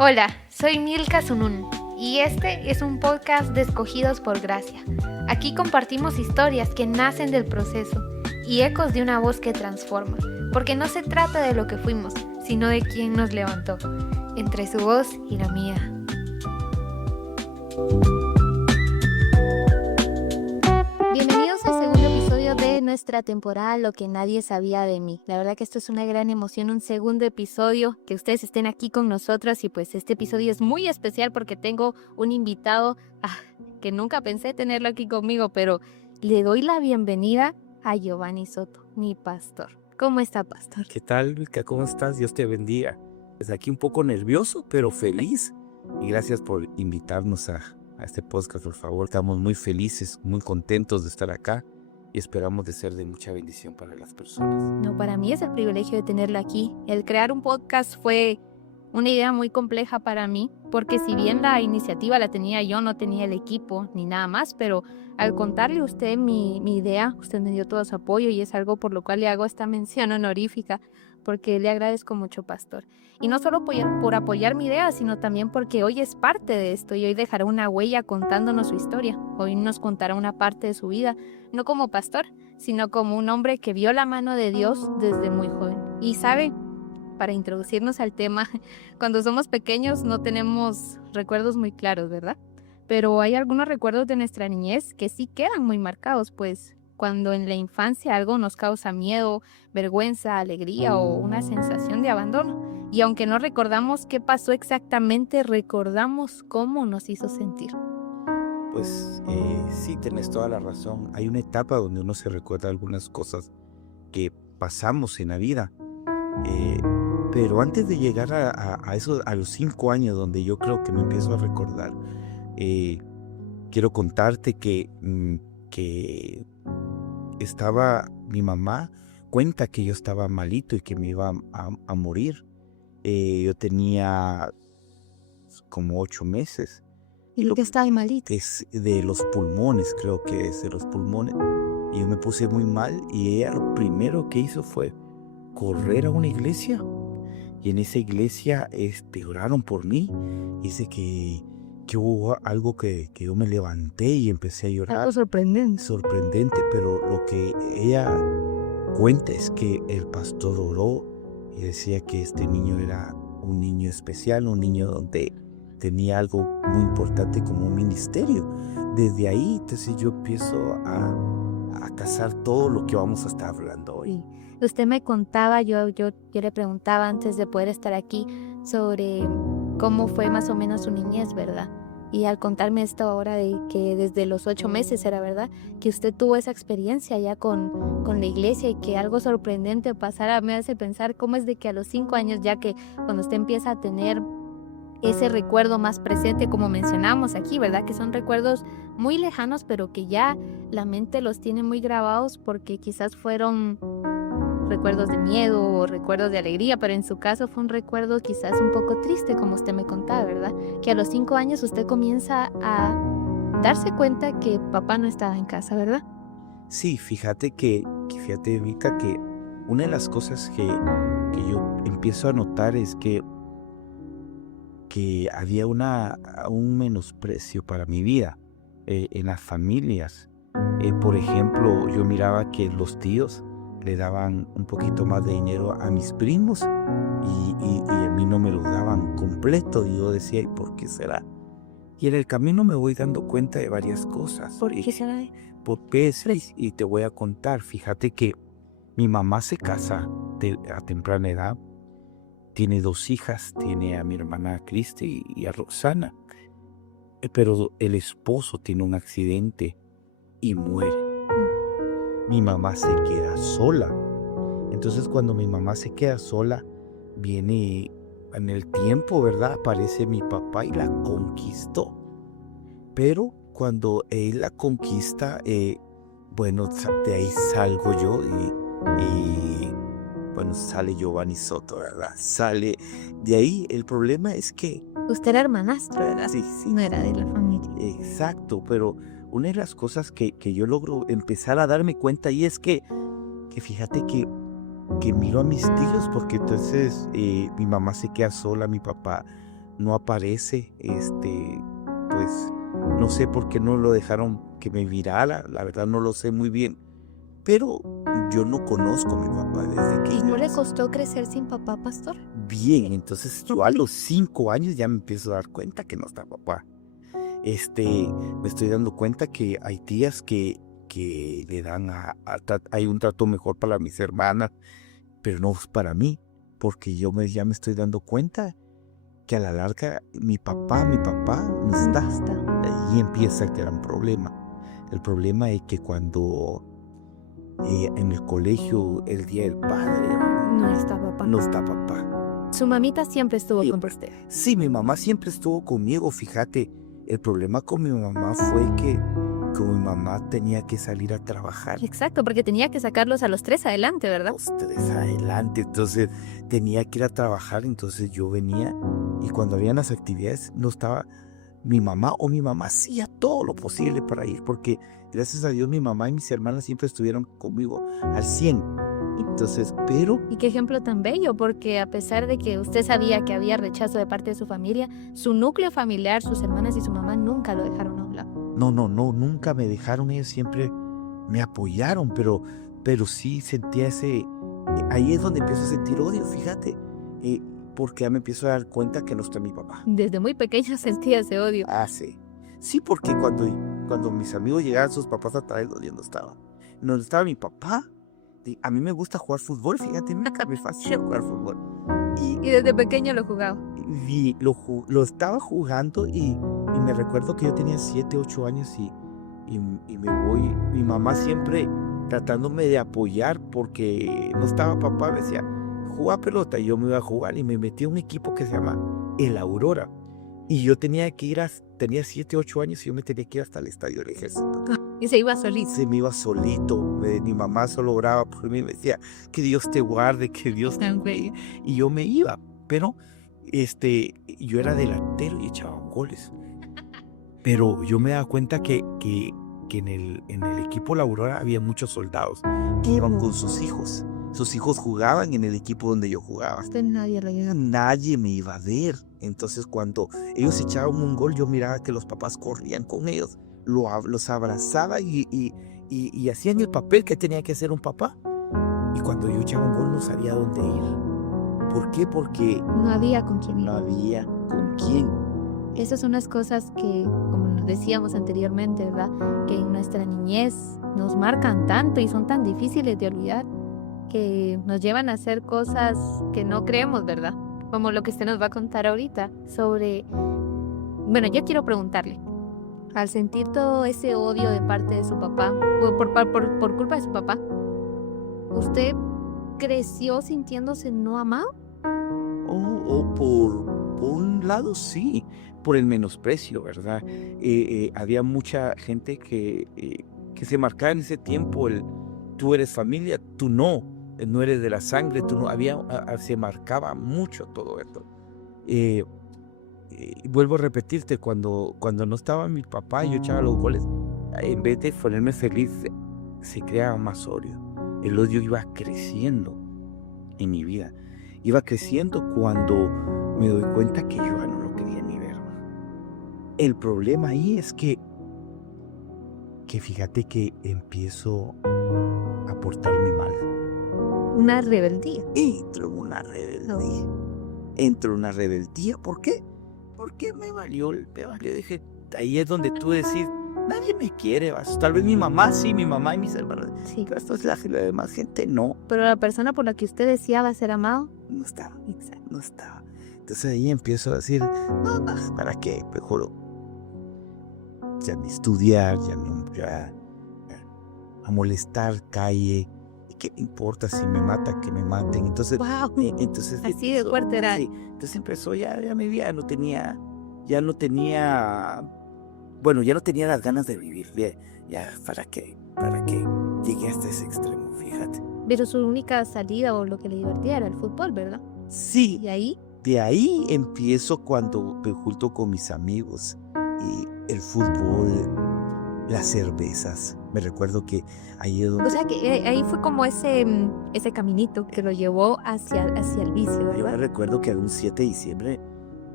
Hola, soy Milka Sunun y este es un podcast de Escogidos por Gracia. Aquí compartimos historias que nacen del proceso y ecos de una voz que transforma, porque no se trata de lo que fuimos, sino de quién nos levantó, entre su voz y la mía. Bienvenidos al segundo episodio de nuestra temporada Lo que nadie sabía de mí. La verdad que esto es una gran emoción, un segundo episodio, que ustedes estén aquí con nosotros y pues este episodio es muy especial porque tengo un invitado que nunca pensé tenerlo aquí conmigo, pero le doy la bienvenida a Giovanni Soto, mi pastor. ¿Cómo está, pastor? ¿Qué tal, Milka? ¿Cómo estás? Dios te bendiga. Desde aquí un poco nervioso, pero feliz. Y gracias por invitarnos a este podcast, por favor. Estamos muy felices, muy contentos de estar acá y esperamos de ser de mucha bendición para las personas. No, para mí es el privilegio de tenerlo aquí. El crear un podcast fue una idea muy compleja para mí, porque si bien la iniciativa la tenía yo, no tenía el equipo ni nada más, pero al contarle a usted mi idea, usted me dio todo su apoyo y es algo por lo cual le hago esta mención honorífica, porque le agradezco mucho, pastor. Y no solo por apoyar mi idea, sino también porque hoy es parte de esto y hoy dejará una huella contándonos su historia. Hoy nos contará una parte de su vida, no como pastor, sino como un hombre que vio la mano de Dios desde muy joven. Y sabe, para introducirnos al tema, cuando somos pequeños no tenemos recuerdos muy claros, ¿verdad? Pero hay algunos recuerdos de nuestra niñez que sí quedan muy marcados, pues cuando en la infancia algo nos causa miedo, vergüenza, alegría o una sensación de abandono. Y aunque no recordamos qué pasó exactamente, recordamos cómo nos hizo sentir. Pues sí, tienes toda la razón. Hay una etapa donde uno se recuerda algunas cosas que pasamos en la vida. Pero antes de llegar a eso, a los 5 años, donde yo creo que me empiezo a recordar, quiero contarte que estaba, mi mamá cuenta que yo estaba malito y que me iba a morir. Yo tenía como 8 meses. ¿Y lo que estaba malito? Es de los pulmones, creo que es de los pulmones. Y yo me puse muy mal y ella lo primero que hizo fue correr a una iglesia. Y en esa iglesia oraron por mí. Dice que hubo algo que yo me levanté y empecé a llorar. Algo sorprendente. Sorprendente, pero lo que ella cuenta es que el pastor oró y decía que este niño era un niño especial, un niño donde tenía algo muy importante como un ministerio. Desde ahí, entonces yo empiezo a cazar todo lo que vamos a estar hablando hoy. Usted me contaba, yo le preguntaba antes de poder estar aquí sobre cómo fue más o menos su niñez, ¿verdad? Y al contarme esto ahora de que desde los 8 meses era, ¿verdad? Que usted tuvo esa experiencia ya con la iglesia y que algo sorprendente pasara, me hace pensar cómo es de que a los 5 años, ya que cuando usted empieza a tener ese recuerdo más presente, como mencionamos aquí, ¿verdad? Que son recuerdos muy lejanos, pero que ya la mente los tiene muy grabados porque quizás fueron recuerdos de miedo o recuerdos de alegría, pero en su caso fue un recuerdo quizás un poco triste, como usted me contaba, ¿verdad? Que a los 5 años usted comienza a darse cuenta que papá no estaba en casa, ¿verdad? Sí, fíjate, Vika, que una de las cosas que yo empiezo a notar es que había un menosprecio para mi vida en las familias. Por ejemplo, yo miraba que los tíos le daban un poquito más de dinero a mis primos y a mí no me lo daban completo. Y yo decía, ¿y por qué será? Y en el camino me voy dando cuenta de varias cosas. ¿Por qué será? Y te voy a contar. Fíjate que mi mamá se casa a temprana edad. Tiene 2 hijas, tiene a mi hermana Cristi y a Roxana. Pero el esposo tiene un accidente y muere. Mi mamá se queda sola. Entonces cuando mi mamá se queda sola, viene en el tiempo, ¿verdad? Aparece mi papá y la conquistó. Pero cuando él la conquista, bueno, de ahí salgo yo y bueno, sale Giovanni Soto, ¿verdad? Sale de ahí. El problema es que... Usted era hermanastro, ¿verdad? Sí. No era de la familia. Exacto, pero una de las cosas que yo logro empezar a darme cuenta y es que fíjate que miro a mis tíos, porque entonces mi mamá se queda sola, mi papá no aparece, pues no sé por qué no lo dejaron que me virara, la verdad no lo sé muy bien, pero yo no conozco a mi papá desde que ¿Y no le nací. costó crecer sin papá, pastor? Bien, entonces yo a los 5 años ya me empiezo a dar cuenta que no está papá. Me estoy dando cuenta que hay tías que le dan hay un trato mejor para mis hermanas, pero no es para mí, porque ya me estoy dando cuenta que a la larga mi papá no está. Ahí empieza el gran problema. El problema es que cuando en el colegio, el día del padre, No está papá. no está papá. Su mamita siempre estuvo Sí, con usted. Sí, mi mamá siempre estuvo conmigo, fíjate. El problema con mi mamá fue que mi mamá tenía que salir a trabajar. Exacto, porque tenía que sacarlos a los 3 adelante, ¿verdad? Los 3 adelante, entonces tenía que ir a trabajar, entonces yo venía y cuando habían las actividades no estaba mi mamá o mi mamá hacía todo lo posible para ir, porque gracias a Dios mi mamá y mis hermanas siempre estuvieron conmigo al 100. Entonces, pero Y qué ejemplo tan bello, porque a pesar de que usted sabía que había rechazo de parte de su familia, su núcleo familiar, sus hermanas y su mamá nunca lo dejaron a un lado. no, nunca me dejaron, ellos siempre me apoyaron, pero sí sentía ahí es donde empiezo a sentir odio, fíjate, porque ya me empiezo a dar cuenta que no está mi papá. Desde muy pequeña sentía ese odio. Sí. Sí, porque cuando mis amigos llegaban sus papás a traerlos, yo no estaba. No estaba mi papá. A mí me gusta jugar fútbol, fíjate, me fascina jugar fútbol. Y desde pequeño lo jugaba. Y lo estaba jugando y me recuerdo que yo tenía 7, 8 años y me voy, mi mamá siempre tratándome de apoyar porque no estaba papá, me decía, juega pelota, y yo me iba a jugar y me metí a un equipo que se llama El Aurora. Y yo tenía 7, 8 años y yo me tenía que ir hasta el estadio del Ejército. Y se iba solito. Se me iba solito, mi mamá solo oraba por mí, me decía, que Dios te guarde, que Dios te cuide. Y yo me iba, pero yo era delantero y echaba goles. Pero yo me daba cuenta que en el equipo La Aurora había muchos soldados que iban con sus hijos. Sus hijos jugaban en el equipo donde yo jugaba. Usted nadie lo iba. Nadie me iba a ver. Entonces cuando ellos echaban un gol, yo miraba que los papás corrían con ellos. Los abrazaba y hacían el papel que tenía que hacer un papá. Y cuando yo echaba un gol no sabía dónde ir. ¿Por qué? Porque No había con quién ir. no había con quién. Esas son las cosas que, como nos decíamos anteriormente, ¿verdad? Que en nuestra niñez nos marcan tanto y son tan difíciles de olvidar, que nos llevan a hacer cosas que no creemos, ¿verdad? Como lo que usted nos va a contar ahorita sobre... Bueno, yo quiero preguntarle, al sentir todo ese odio de parte de su papá, por culpa de su papá, ¿usted creció sintiéndose no amado? Por un lado sí, por el menosprecio, ¿verdad? Había mucha gente que se marcaba en ese tiempo tú eres familia, tú no eres de la sangre, tú no, se marcaba mucho todo esto. Vuelvo a repetirte, cuando no estaba mi papá y yo echaba los goles, en vez de ponerme feliz, se creaba más odio. El odio iba creciendo en mi vida. Iba creciendo cuando me doy cuenta que yo ya no lo quería ni ver. El problema ahí es que fíjate que empiezo a portarme mal. Una rebeldía. Entro en una rebeldía. ¿Por qué? Porque me valió. Dije, ahí es donde tú decís, nadie me quiere. Tal vez mi mamá sí, mi mamá y mis hermanos. Sí. Pero esto es la demás gente, no. Pero la persona por la que usted deseaba ser amado, No estaba. exacto. No estaba. Entonces ahí empiezo a decir, no, ¿para qué? Mejor ya ni estudiar, ya a molestar, calle. ¿Qué me importa si me matan, que me maten? Entonces, Wow. entonces Así de fuerte era. Sí, entonces empezó ya mi vida, ya no tenía, bueno, ya no tenía las ganas de vivir. Ya ¿para qué llegué hasta ese extremo? Fíjate. Pero su única salida o lo que le divertía era el fútbol, ¿verdad? Sí. Y ahí, De ahí empiezo cuando me junto con mis amigos y el fútbol, las cervezas. Me recuerdo que ahí es donde o sea que ahí fue como ese caminito que lo llevó hacia el vicio, yo me ¿verdad? recuerdo que un 7 de diciembre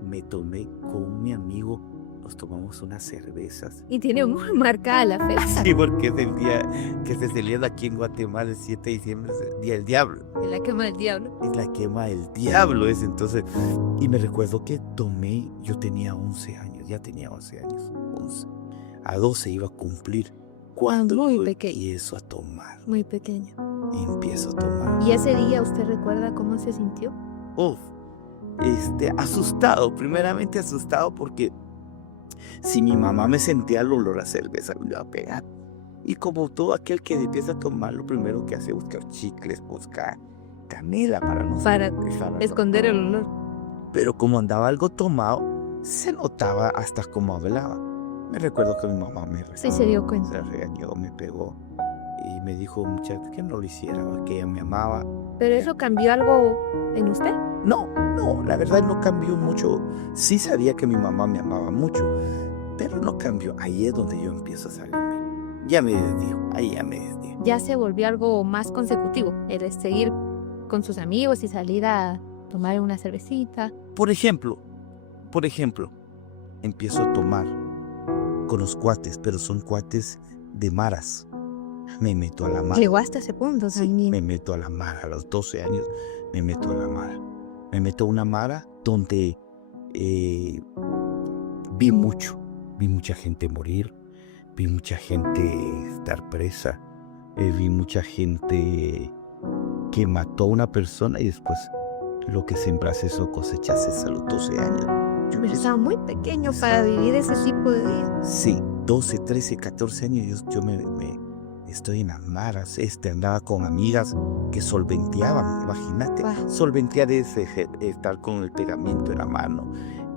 me tomé con mi amigo, nos tomamos unas cervezas. Y tiene muy marcada la fecha. Sí, porque es el día que se celebra aquí en Guatemala, el 7 de diciembre, es el Día del Diablo. De la quema del diablo. Es la quema del diablo, es entonces. Y me recuerdo que tomé, yo tenía 11 años, ya tenía 11 años, 11. A 12 iba a cumplir. Cuando Muy yo pequeño. empiezo a tomar, Muy pequeño. empiezo a tomar. ¿Y ese día usted recuerda cómo se sintió? Uf, asustado, primeramente asustado porque si mi mamá me sentía el olor a cerveza me iba a pegar. Y como todo aquel que empieza a tomar, lo primero que hace es buscar chicles, buscar canela para no Para empezar a esconder el olor. Pero como andaba algo tomado, se notaba hasta cómo hablaba. Me recuerdo que mi mamá me Sí se dio cuenta. se regañó, me pegó y me dijo, muchacha, que no lo hiciera, que ella me amaba. ¿Pero eso cambió algo en usted? No, la verdad no cambió mucho. Sí sabía que mi mamá me amaba mucho, pero no cambió. Ahí es donde yo empiezo a salirme. Ya me desdijo, ahí ya me desdijo. Ya se volvió algo más consecutivo. El seguir con sus amigos y salir a tomar una cervecita. Por ejemplo, empiezo a tomar con los cuates, pero son cuates de maras. Me meto a la mara. Llegó hasta ese punto Sí, también. me meto a la mara. A los 12 años me meto a la mara. Me meto a una mara donde vi mucha gente morir, vi mucha gente estar presa, vi mucha gente que mató a una persona y después lo que sembras eso cosechas a los 12 años. Yo Pero estaba muy pequeño para vivir ese tipo de vida. Sí, 12, 13, 14 años yo me estoy en las maras, andaba con amigas que solventeaban, imagínate, Wow. solventear es estar con el pegamento en la mano,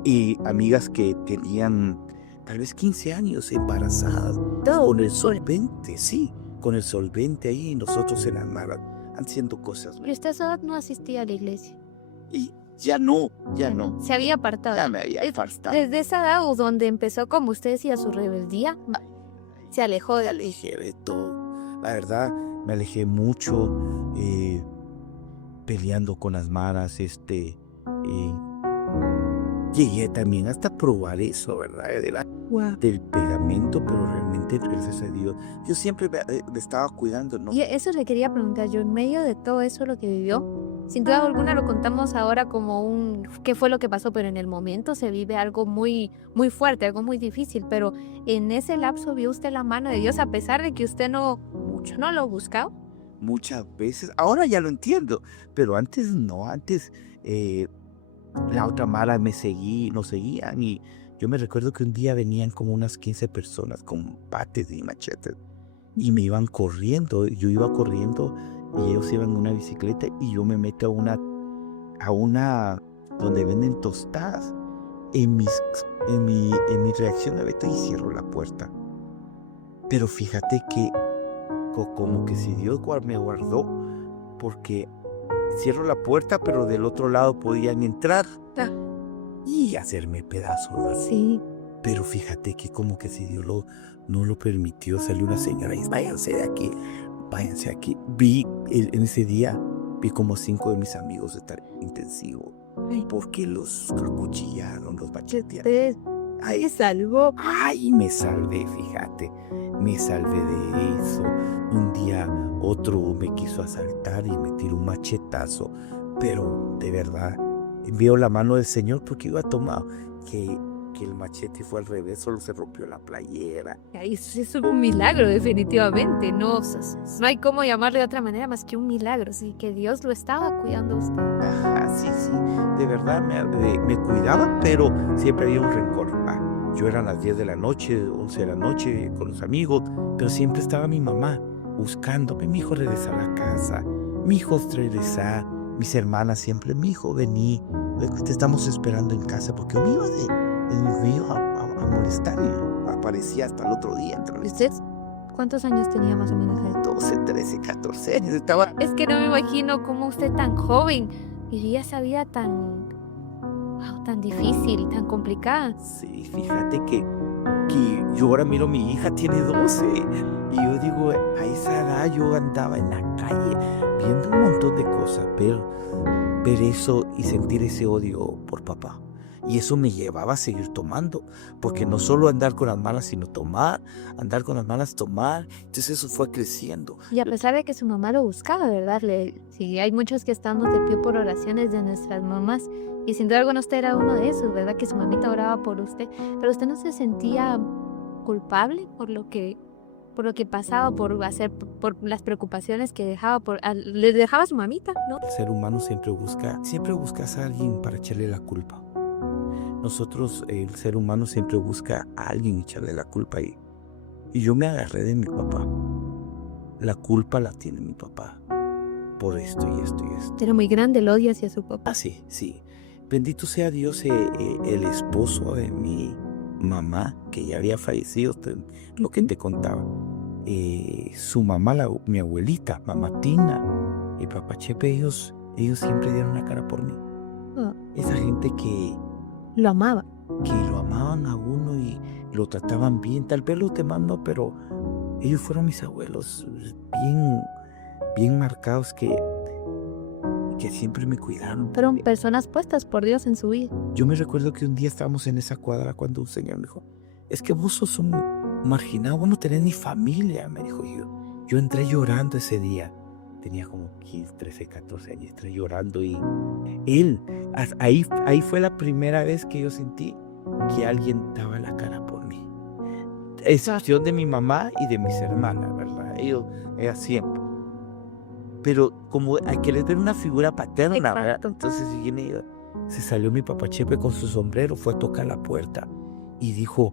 y amigas que tenían tal vez 15 años embarazadas, Todo. con el solvente, sí, con el solvente ahí, y nosotros en las maras, haciendo cosas, Pero usted a esa edad no asistía a la iglesia. y ya no, Se había apartado. ya me había Es- apartado. Desde esa edad o donde empezó, como usted decía, su rebeldía, se alejó Me de alejé de todo. La verdad, me alejé mucho peleando con las maras. Llegué también hasta probar eso, ¿verdad? Del pegamento, pero realmente, gracias a Dios, yo siempre me estaba cuidando, ¿no? Y eso le quería preguntar yo, en medio de todo eso lo que vivió, sin duda alguna lo contamos ahora como qué fue lo que pasó, pero en el momento se vive algo muy, muy fuerte, algo muy difícil, pero en ese lapso vio usted la mano de Dios a pesar de que usted no lo buscaba. Muchas veces, ahora ya lo entiendo, pero antes no, la otra mara nos seguían, y yo me recuerdo que un día venían como unas 15 personas con bates y machetes y me iban corriendo, yo iba corriendo y ellos iban en una bicicleta y yo me meto a una donde venden tostadas. En mi reacción de vete y cierro la puerta. Pero fíjate que como que si Dios me guardó, porque cierro la puerta, pero del otro lado podían entrar y hacerme pedazos, ¿verdad? Sí. Pero fíjate que como que si Dios no lo permitió, salió una señora y dice, váyanse de aquí, váyanse aquí. En ese día, vi como 5 de mis amigos estar intensivos, porque los acuchillaron, los machetearon. Usted Ay, salvó. Ay, me salvé, fíjate, me salvé de eso. Un día otro me quiso asaltar y me tiró un machetazo, pero de verdad veo la mano del Señor porque iba tomado, que el machete fue al revés, solo se rompió la playera. Eso es un milagro, definitivamente. No hay cómo llamarle de otra manera más que un milagro. Sí, que Dios lo estaba cuidando a usted. Ajá, sí, de verdad me cuidaba, pero siempre había un rencor. Yo era a las 10 de la noche, 11 de la noche con los amigos, pero siempre estaba mi mamá buscándome, mi hijo regresa a la casa, mi hijo regresa, mis hermanas siempre, mi hijo vení, te estamos esperando en casa, porque me iba a molestar y aparecía hasta el otro día. ¿Usted cuántos años tenía más o menos ahí? 12, 13, 14 años estaba. Es que no me imagino cómo usted tan joven vivía esa vida tan difícil, tan complicada. Sí, fíjate que yo ahora miro a mi hija, tiene 12, y yo digo, a esa edad yo andaba en la calle viendo un montón de cosas, ver eso y sentir ese odio por papá. Y eso me llevaba a seguir tomando, porque no solo andar con las malas, sino tomar, andar con las malas, tomar. Entonces eso fue creciendo. Y a pesar de que su mamá lo buscaba, ¿verdad? Sí, hay muchos que estamos de pie por oraciones de nuestras mamás. Y sin duda alguna usted era uno de esos, ¿verdad? Que su mamita oraba por usted. Pero usted no se sentía culpable por lo que pasaba, por las preocupaciones que le dejaba a su mamita, ¿no? El ser humano siempre buscas a alguien para echarle la culpa. Nosotros, el ser humano siempre busca a alguien echarle la culpa y yo me agarré de mi papá. La culpa la tiene mi papá por esto y esto y esto. Era muy grande el odio hacia su papá. Ah, sí. Bendito sea Dios, el esposo de mi mamá, que ya había fallecido, lo que te contaba. Su mamá, mi abuelita, mamá Tina, y papá Chepe, ellos siempre dieron la cara por mí. Esa gente que lo amaba. Que lo amaban a uno y lo trataban bien. Tal vez los demás no, pero ellos fueron mis abuelos bien marcados que siempre me cuidaron. Fueron personas puestas por Dios en su vida. Yo me recuerdo que un día estábamos en esa cuadra cuando un señor me dijo, es que vos sos un marginado, vos no tenés ni familia, me dijo yo. Yo entré llorando ese día. Tenía como 15, 13, 14 años, entré llorando y ahí fue la primera vez que yo sentí que alguien daba la cara por mí. Excepción de mi mamá y de mis hermanas, ¿verdad? Ellos siempre. Pero como hay que les ver una figura paterna, ¿verdad? Entonces se salió mi papá Chepe con su sombrero, fue a tocar la puerta y dijo,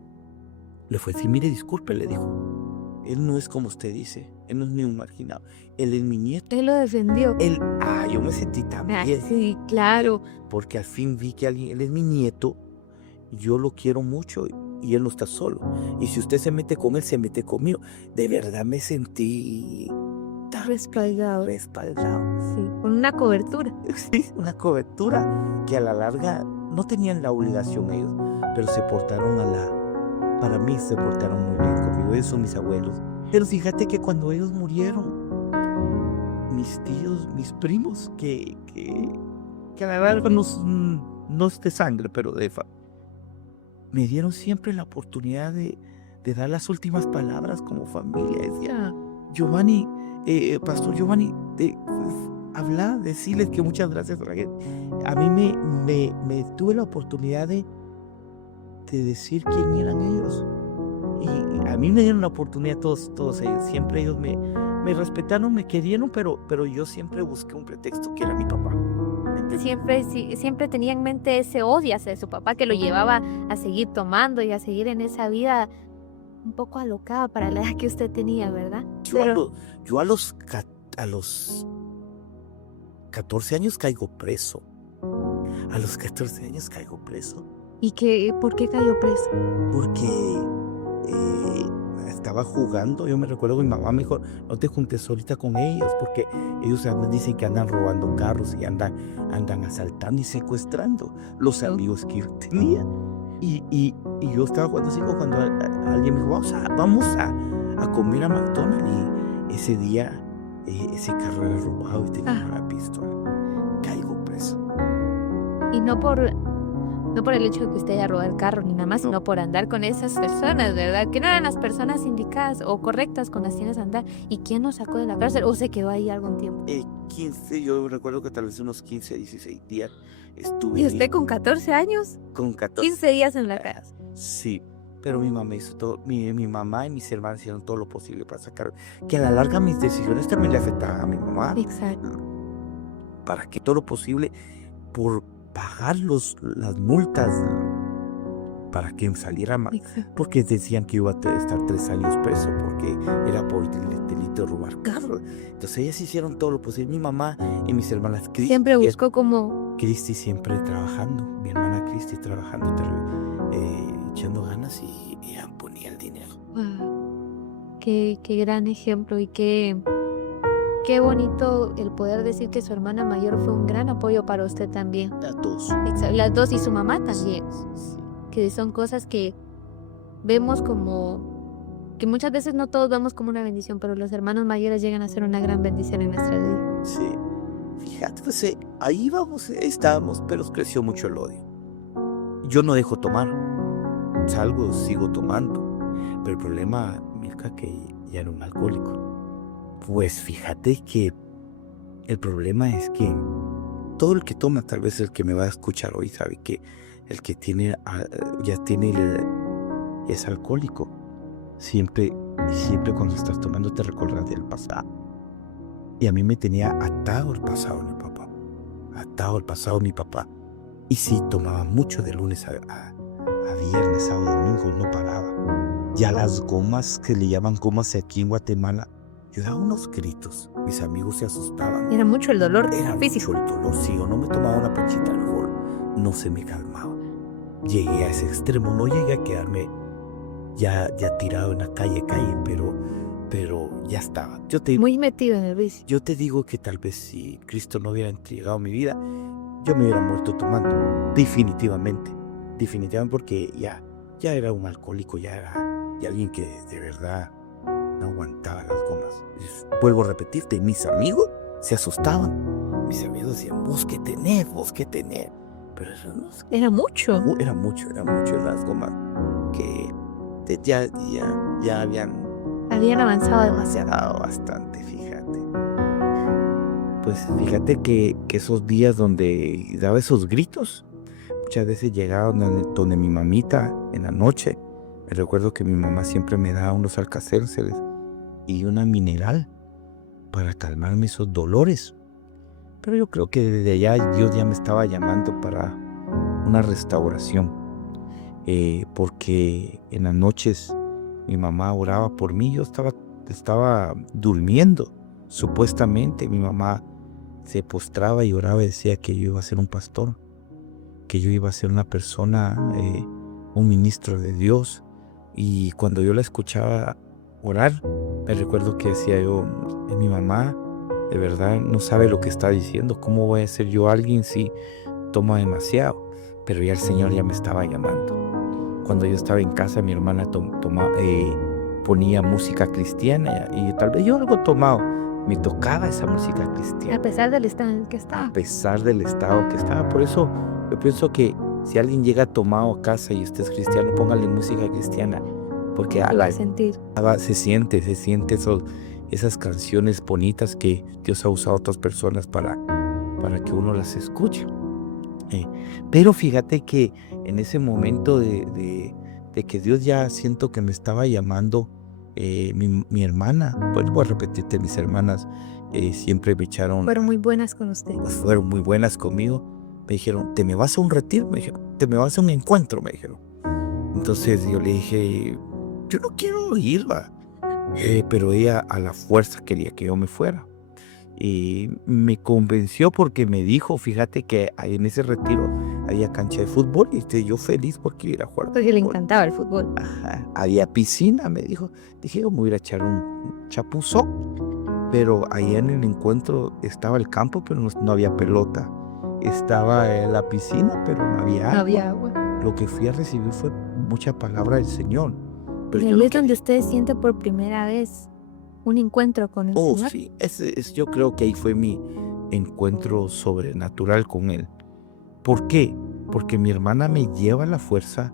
le fue a decir, mire, disculpe, le dijo, él no es como usted dice, él no es ni un marginado, él es mi nieto. Él lo defendió. Yo me sentí tan bien. Sí, claro. Porque al fin vi que él es mi nieto, yo lo quiero mucho y él no está solo. Y si usted se mete con él, se mete conmigo. De verdad me sentí respaldado. Sí, con una cobertura. Sí, una cobertura que a la larga no tenían la obligación ellos, pero se portaron para mí se portaron muy bien conmigo. Ellos son mis abuelos. Pero fíjate que cuando ellos murieron, mis tíos, mis primos, que a la larga no es de sangre, pero me dieron siempre la oportunidad de dar las últimas palabras como familia. Decía, Giovanni, Pastor Giovanni, habla, decirles que muchas gracias a la gente. A mí me tuve la oportunidad de decir quién eran ellos. Y a mí me dieron la oportunidad todos ellos. Siempre ellos me respetaron, me querían, pero yo siempre busqué un pretexto que era mi papá. Siempre tenía en mente ese odio hacia su papá que lo llevaba a seguir tomando y a seguir en esa vida un poco alocada para la edad que usted tenía, ¿verdad? Yo a los 14 años caigo preso. A los 14 años caigo preso. ¿Y por qué cayó preso? Porque estaba jugando. Yo me recuerdo que mi mamá me dijo, no te juntes ahorita con ellos, porque ellos dicen que andan robando carros y andan asaltando y secuestrando los amigos que yo tenía. Y yo estaba jugando así cuando alguien me dijo, vamos a comer a McDonald's. Y ese día ese carro era robado y tenía una pistola. Caigo preso. Y no por el hecho de que usted haya robado el carro ni nada más, sino por andar con esas personas, ¿verdad? Que no eran las personas indicadas o correctas con las quienes andar. ¿Y quién nos sacó de la cárcel? ¿O se quedó ahí algún tiempo? 15, yo recuerdo que tal vez unos 15, 16 días estuve. ¿Y usted con 14 años? Con 14. 15 días en la cárcel. Sí, pero mi mamá hizo todo, mi mamá y mis hermanas hicieron todo lo posible para sacar. Que a la larga mis decisiones también le afectaban a mi mamá. Exacto. Para que todo lo posible por pagar las multas para que saliera mal, porque decían que iba a estar 3 años preso porque era por el delito de robar carros. Entonces ellas hicieron todo lo posible, mi mamá y mis hermanas. Siempre buscó como... Cristi siempre trabajando, mi hermana Cristi trabajando, echando ganas y ella ponía el dinero. Wow. Qué gran ejemplo y qué bonito el poder decir que su hermana mayor fue un gran apoyo para usted también. Las dos. Las dos y su mamá también. Que son cosas que vemos que muchas veces no todos vemos como una bendición, pero los hermanos mayores llegan a ser una gran bendición en nuestra vida. Sí. Fíjate, pues ahí estábamos, pero creció mucho el odio. yo no dejo tomar, salgo, sigo tomando, pero el problema, Milka, que ya era un alcohólico. Pues fíjate que el problema es que todo el que toma, tal vez el que me va a escuchar hoy, sabe que el que ya tiene es alcohólico. Siempre cuando estás tomando te recuerdas del pasado. Y a mí me tenía atado el pasado mi papá. Atado el pasado mi papá. Y sí, tomaba mucho de lunes a viernes, sábado, domingo, no paraba. Ya las gomas, que le llaman gomas aquí en Guatemala, yo daba unos gritos. Mis amigos se asustaban. Era mucho el dolor Era físico. mucho el dolor. Si yo no me tomaba una pachita de alcohol, no se me calmaba. Llegué a ese extremo. No llegué a quedarme ya tirado en la calle, pero ya estaba. Muy metido en el vicio. Yo te digo que tal vez si Cristo no hubiera entregado mi vida, yo me hubiera muerto tomando. Definitivamente porque ya era un alcohólico, ya era alguien que de verdad no aguantaba las gomas. Vuelvo a repetirte, mis amigos se asustaban. Mis amigos decían, vos qué tenés. Pero eso no es... Era mucho. Era mucho las gomas que ya Habían avanzado demasiado. demasiado bastante, fíjate. Pues fíjate que esos días donde daba esos gritos, muchas veces llegaba donde mi mamita en la noche. Me recuerdo que mi mamá siempre me daba unos Alka-Seltzer y una mineral para calmarme esos dolores. Pero yo creo que desde allá Dios ya me estaba llamando para una restauración. Porque en las noches mi mamá oraba por mí. Yo estaba durmiendo. Supuestamente mi mamá se postraba y oraba y decía que yo iba a ser un pastor, que yo iba a ser una persona, un ministro de Dios. Y cuando yo la escuchaba orar, me recuerdo que decía yo, mi mamá de verdad no sabe lo que está diciendo. ¿Cómo voy a ser yo alguien si toma demasiado? Pero ya el Señor ya me estaba llamando. Cuando yo estaba en casa, mi hermana ponía música cristiana y tal vez yo algo tomado, me tocaba esa música cristiana. A pesar del estado en el que estaba. A pesar del estado que estaba. Por eso yo pienso que si alguien llega tomado a casa y usted es cristiano, póngale música cristiana. Porque se siente esas canciones bonitas que Dios ha usado a otras personas para que uno las escuche. Pero fíjate que en ese momento de que Dios ya siento que me estaba llamando, mi hermana, pues voy a repetirte, mis hermanas siempre me echaron... Fueron muy buenas con usted. Fueron muy buenas conmigo. Me dijeron, ¿te me vas a un retiro? Me dijeron, ¿te me vas a un encuentro? Me dijeron. Entonces yo le dije, yo no quiero ir, va. Pero ella a la fuerza quería que yo me fuera. Y me convenció porque me dijo, fíjate que ahí en ese retiro había cancha de fútbol y yo feliz porque iba a jugar porque fútbol. le encantaba el fútbol. Ajá. Había piscina, me dijo. Dije, yo me voy a ir a echar un chapuzón. Pero ahí en el encuentro estaba el campo, pero no había pelota. Estaba la piscina, pero no había agua. No había agua. Lo que fui a recibir fue mucha palabra del Señor. Pero y ahí es donde usted siente por primera vez un encuentro con el Señor. Sí, yo creo que ahí fue mi encuentro sobrenatural con Él. ¿Por qué? Porque mi hermana me lleva a la fuerza,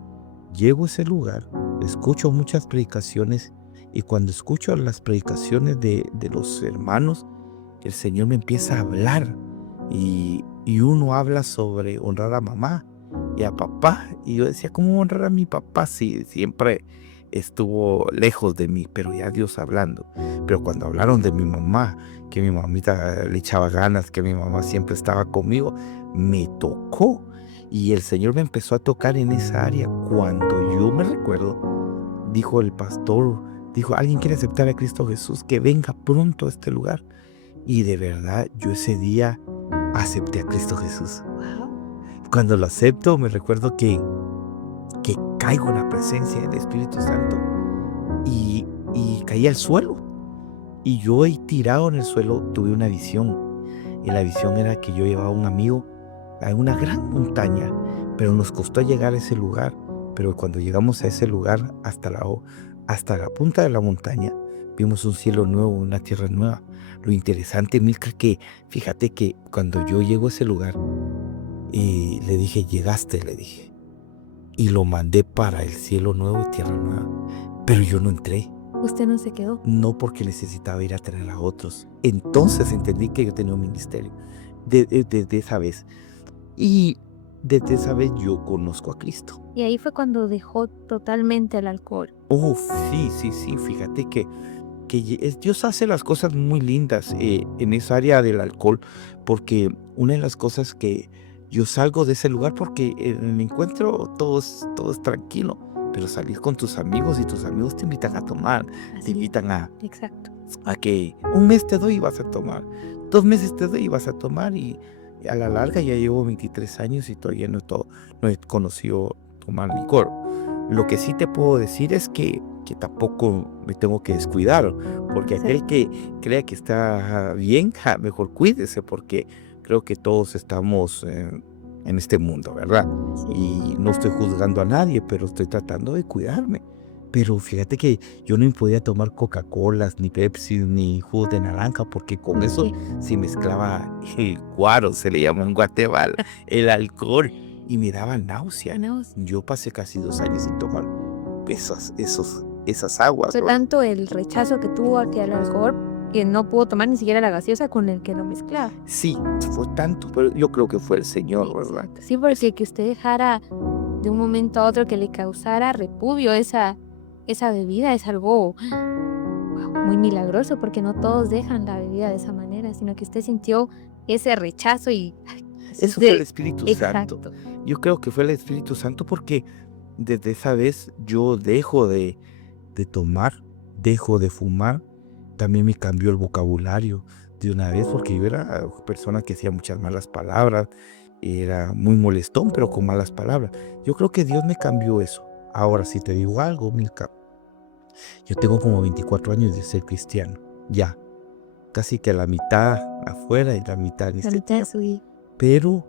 llego a ese lugar, escucho muchas predicaciones y cuando escucho las predicaciones de los hermanos, el Señor me empieza a hablar y uno habla sobre honrar a mamá y a papá. Y yo decía, ¿cómo honrar a mi papá si siempre estuvo lejos de mí? Pero ya Dios hablando. Pero cuando hablaron de mi mamá, que mi mamita le echaba ganas, que mi mamá siempre estaba conmigo, me tocó. Y el Señor me empezó a tocar en esa área. Cuando yo me recuerdo, dijo el pastor, ¿alguien quiere aceptar a Cristo Jesús? Que venga pronto a este lugar. Y de verdad, yo ese día acepté a Cristo Jesús. Cuando lo acepto, me recuerdo que caigo en la presencia del Espíritu Santo y caí al suelo. Y yo ahí tirado en el suelo tuve una visión. Y la visión era que yo llevaba a un amigo a una gran montaña, pero nos costó llegar a ese lugar. Pero cuando llegamos a ese lugar, hasta la punta de la montaña, vimos un cielo nuevo, una tierra nueva. Lo interesante, Milka, que fíjate que cuando yo llego a ese lugar, le dije, llegaste, le dije. y lo mandé para el cielo nuevo y tierra nueva. Pero yo no entré. Usted no se quedó. No, porque necesitaba ir a traer a otros. Entonces entendí que yo tenía un ministerio desde esa vez. Y desde esa vez yo conozco a Cristo. Y ahí fue cuando dejó totalmente el alcohol. Sí. Fíjate que Dios hace las cosas muy lindas en esa área del alcohol, porque una de las cosas que yo salgo de ese lugar, porque en el encuentro todo es tranquilo, pero salir con tus amigos y tus amigos te invitan a tomar, te invitan Exacto. a que un mes te doy y vas a tomar, 2 meses te doy y vas a tomar, y a la larga ya llevo 23 años y todavía no he conocido tomar licor. Lo que sí te puedo decir es que tampoco me tengo que descuidar, porque aquel que crea que está bien, mejor cuídese, porque creo que todos estamos en este mundo, ¿verdad? Y no estoy juzgando a nadie, pero estoy tratando de cuidarme. Pero fíjate que yo no podía tomar Coca-Colas, ni Pepsi, ni jugo de naranja, porque con eso se mezclaba el guaro, se le llama en Guatemala, el alcohol, y me daba náusea. Yo pasé casi 2 años sin tomar esas aguas. Fue tanto el rechazo que tuvo hacia el alcohol que no pudo tomar ni siquiera la gaseosa con el que lo mezclaba. Sí, fue tanto, pero yo creo que fue el Señor, ¿verdad? Sí, porque que usted dejara de un momento a otro que le causara repudio esa bebida es algo muy milagroso, porque no todos dejan la bebida de esa manera, sino que usted sintió ese rechazo y... Eso fue el Espíritu Santo. Yo creo que fue el Espíritu Santo, porque desde esa vez yo dejo de tomar, dejo de fumar. También me cambió el vocabulario de una vez, porque yo era persona que hacía muchas malas palabras, era muy molestón, pero con malas palabras. Yo creo que Dios me cambió eso. Ahora, si te digo algo, Milka, yo tengo como 24 años de ser cristiano, ya, casi que la mitad afuera y la mitad en este tiempo. Pero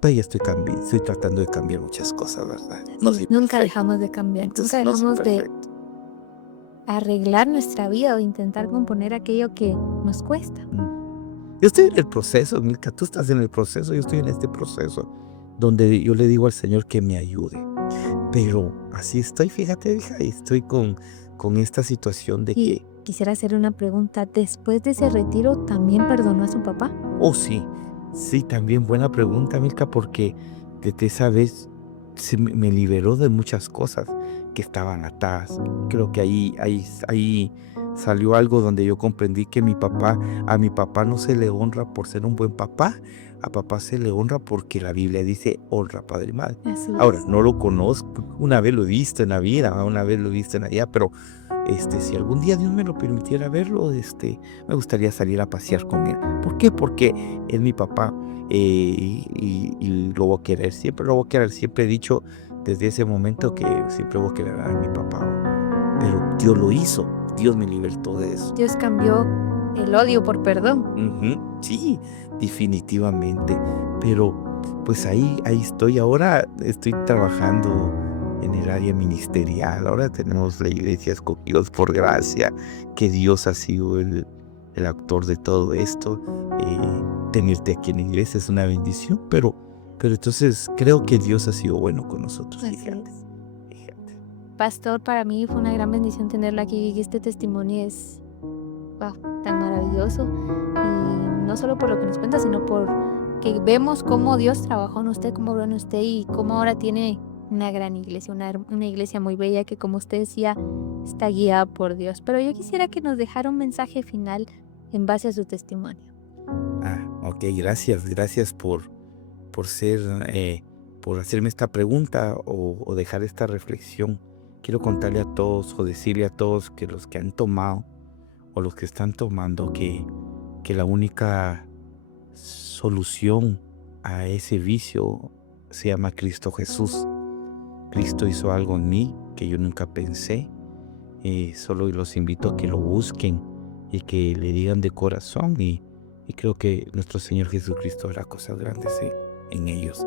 todavía estoy tratando de cambiar muchas cosas, ¿verdad? Nunca dejamos de cambiar, nunca dejamos de arreglar nuestra vida o intentar componer aquello que nos cuesta. Yo estoy en el proceso, Milka, tú estás en el proceso, yo estoy en este proceso, donde yo le digo al Señor que me ayude. Pero así estoy, fíjate, hija, y estoy con esta situación de que... Quisiera hacer una pregunta. ¿Después de ese retiro también perdonó a su papá? Sí, también buena pregunta, Milka, porque desde esa vez me liberó de muchas cosas que estaban atadas. Creo que ahí salió algo donde yo comprendí que a mi papá no se le honra por ser un buen papá, a papá se le honra porque la Biblia dice honra padre y madre. Ahora, no lo conozco, una vez lo he visto en la vida, una vez lo he visto en allá, pero si algún día Dios me lo permitiera verlo, me gustaría salir a pasear con él. ¿Por qué? Porque es mi papá, y lo voy a querer siempre, siempre he dicho desde ese momento que siempre voy a querer a mi papá. Pero Dios lo hizo, Dios me libertó de eso. Dios cambió el odio por perdón. Sí, definitivamente. Pero pues ahí estoy. Ahora estoy trabajando en el área ministerial. Ahora tenemos la iglesia Escogidos por Gracia, que Dios ha sido el actor de todo esto. Tenerte aquí en la iglesia es una bendición, pero entonces creo que Dios ha sido bueno con nosotros. Fíjate. Pastor, para mí fue una gran bendición tenerla aquí. Este testimonio es tan maravilloso, y no solo por lo que nos cuenta, sino por que vemos cómo Dios trabajó en usted, cómo habló en usted, y cómo ahora tiene una gran iglesia, una iglesia muy bella que, como usted decía, está guiada por Dios. Pero yo quisiera que nos dejara un mensaje final en base a su testimonio. Ok, gracias por hacerme esta pregunta o dejar esta reflexión. Quiero contarle a todos o decirle a todos que los que han tomado o los que están tomando, que la única solución a ese vicio se llama Cristo Jesús. Cristo hizo algo en mí que yo nunca pensé. Solo los invito a que lo busquen y que le digan de corazón, y creo que nuestro Señor Jesucristo hará cosas grandes en ellos.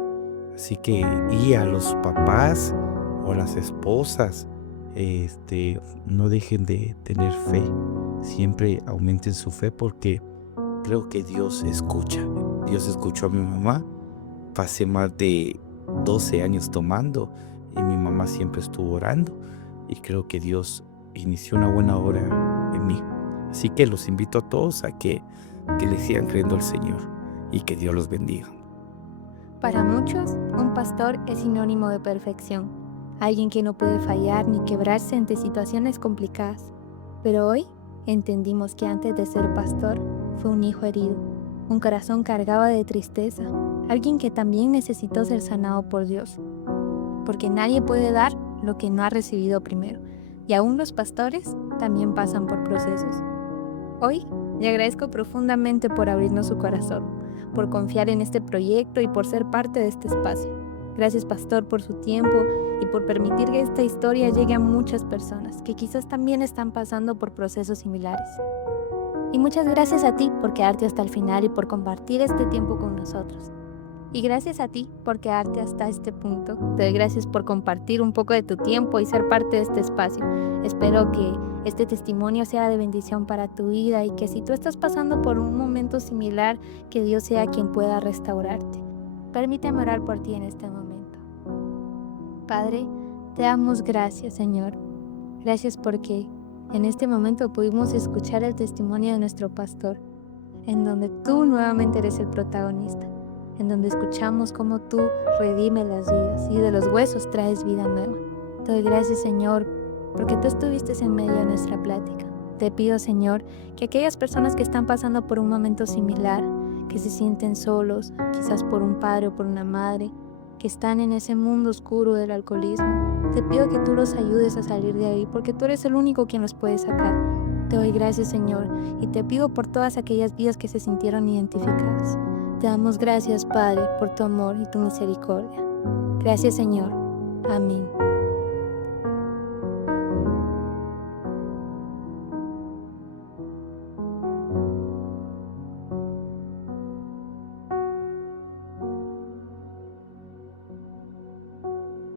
Así que, y a los papás o a las esposas, no dejen de tener fe. Siempre aumenten su fe, porque creo que Dios escucha. Dios escuchó a mi mamá. Pasé más de 12 años tomando. y mi mamá siempre estuvo orando y creo que Dios inició una buena obra en mí. Así que los invito a todos a que le sigan creyendo al Señor y que Dios los bendiga. Para muchos, un pastor es sinónimo de perfección, alguien que no puede fallar ni quebrarse ante situaciones complicadas. Pero hoy entendimos que antes de ser pastor, fue un hijo herido, un corazón cargado de tristeza, alguien que también necesitó ser sanado por Dios. Porque nadie puede dar lo que no ha recibido primero, y aún los pastores también pasan por procesos. Hoy le agradezco profundamente por abrirnos su corazón, por confiar en este proyecto y por ser parte de este espacio. Gracias, pastor, por su tiempo y por permitir que esta historia llegue a muchas personas que quizás también están pasando por procesos similares. Y muchas gracias a ti por quedarte hasta el final y por compartir este tiempo con nosotros. Y gracias a ti por quedarte hasta este punto. Te doy gracias por compartir un poco de tu tiempo y ser parte de este espacio. Espero que este testimonio sea de bendición para tu vida y que si tú estás pasando por un momento similar, que Dios sea quien pueda restaurarte. Permíteme orar por ti en este momento. Padre, te damos gracias, Señor. Gracias porque en este momento pudimos escuchar el testimonio de nuestro pastor, en donde tú nuevamente eres el protagonista, en donde escuchamos cómo tú redimes las vidas y de los huesos traes vida nueva. Te doy gracias, Señor, porque tú estuviste en medio de nuestra plática. Te pido, Señor, que aquellas personas que están pasando por un momento similar, que se sienten solos, quizás por un padre o por una madre, que están en ese mundo oscuro del alcoholismo, te pido que tú los ayudes a salir de ahí, porque tú eres el único quien los puede sacar. Te doy gracias, Señor, y te pido por todas aquellas vidas que se sintieron identificadas. Te damos gracias, Padre, por tu amor y tu misericordia. Gracias, Señor. Amén.